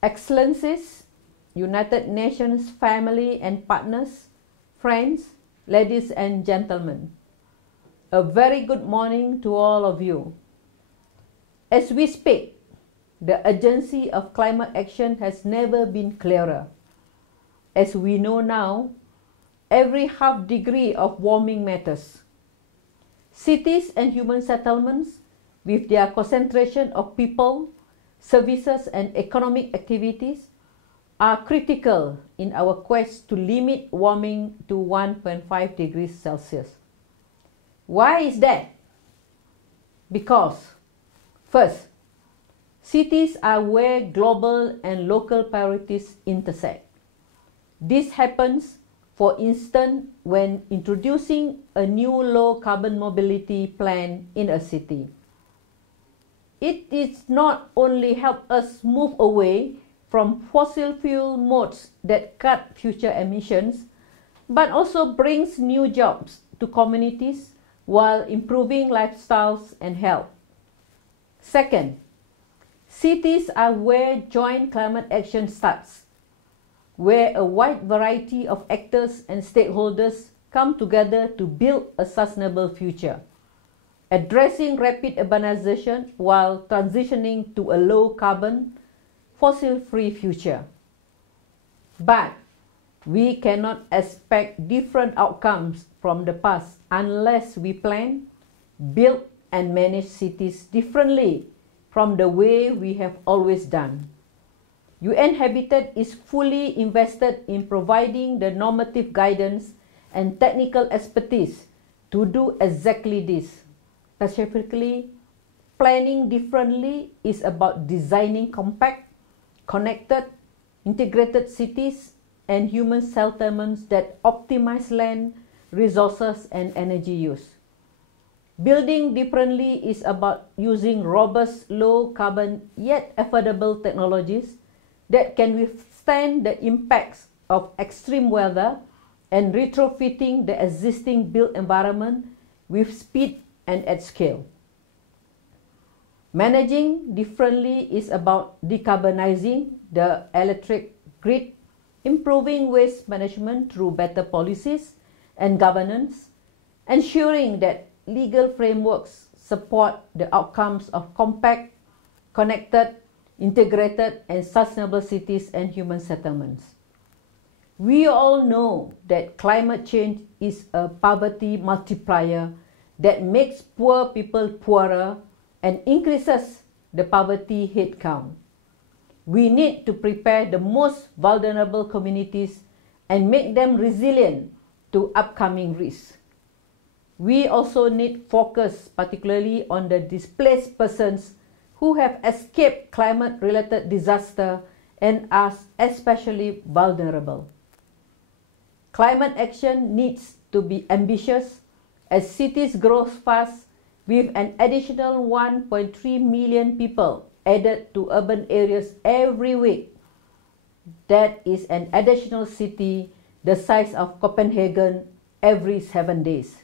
Excellencies, United Nations family and partners, friends, ladies and gentlemen, a very good morning to all of you. As we speak, the urgency of climate action has never been clearer. As we know now, every half degree of warming matters. Cities and human settlements, with their concentration of people, services and economic activities, are critical in our quest to limit warming to 1.5 degrees Celsius. Why is that? Because, first, cities are where global and local priorities intersect. This happens, for instance, when introducing a new low-carbon mobility plan in a city. It is not only help us move away from fossil fuel modes that cut future emissions, but also brings new jobs to communities while improving lifestyles and health. Second, cities are where joint climate action starts, where a wide variety of actors and stakeholders come together to build a sustainable future, addressing rapid urbanization while transitioning to a low-carbon, fossil-free future. But we cannot expect different outcomes from the past unless we plan, build, and manage cities differently from the way we have always done. UN Habitat is fully invested in providing the normative guidance and technical expertise to do exactly this. Specifically, planning differently is about designing compact, connected, integrated cities and human settlements that optimize land, resources, and energy use. Building differently is about using robust, low-carbon, yet affordable technologies that can withstand the impacts of extreme weather and retrofitting the existing built environment with speed and at scale. Managing differently is about decarbonizing the electric grid, improving waste management through better policies and governance, ensuring that legal frameworks support the outcomes of compact, connected, integrated and sustainable cities and human settlements. We all know that climate change is a poverty multiplier that makes poor people poorer and increases the poverty head count. We need to prepare the most vulnerable communities and make them resilient to upcoming risks. We also need focus particularly on the displaced persons who have escaped climate-related disaster and are especially vulnerable. Climate action needs to be ambitious as cities grow fast with an additional 1.3 million people added to urban areas every week. That is an additional city the size of Copenhagen every 7 days.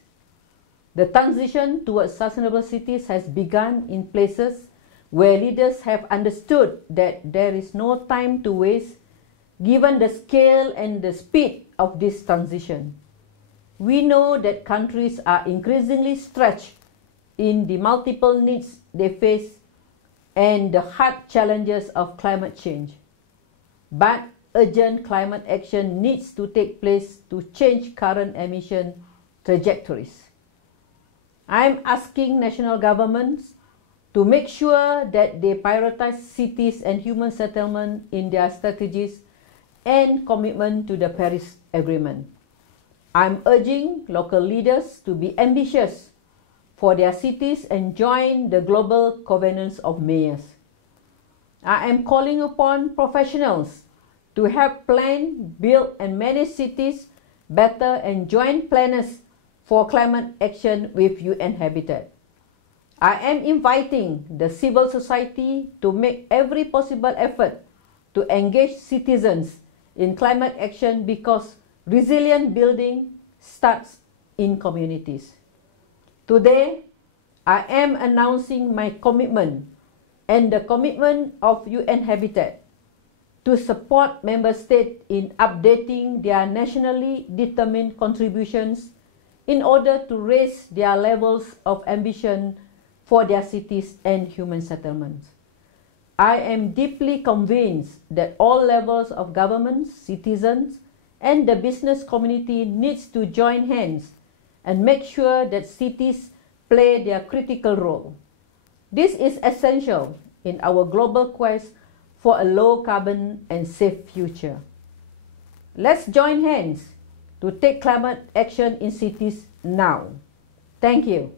The transition towards sustainable cities has begun in places where leaders have understood that there is no time to waste given the scale and the speed of this transition. We know that countries are increasingly stretched in the multiple needs they face and the hard challenges of climate change. But urgent climate action needs to take place to change current emission trajectories. I am asking national governments to make sure that they prioritize cities and human settlement in their strategies and commitment to the Paris Agreement. I am urging local leaders to be ambitious for their cities and join the global covenants of mayors. I am calling upon professionals to help plan, build and manage cities better and join planners for climate action with UN Habitat. I am inviting the civil society to make every possible effort to engage citizens in climate action because resilient building starts in communities. Today, I am announcing my commitment and the commitment of UN Habitat to support member states in updating their nationally determined contributions in order to raise their levels of ambition for their cities and human settlements. I am deeply convinced that all levels of governments, citizens, and the business community needs to join hands and make sure that cities play their critical role. This is essential in our global quest for a low carbon and safe future. Let's join hands to take climate action in cities now. Thank you.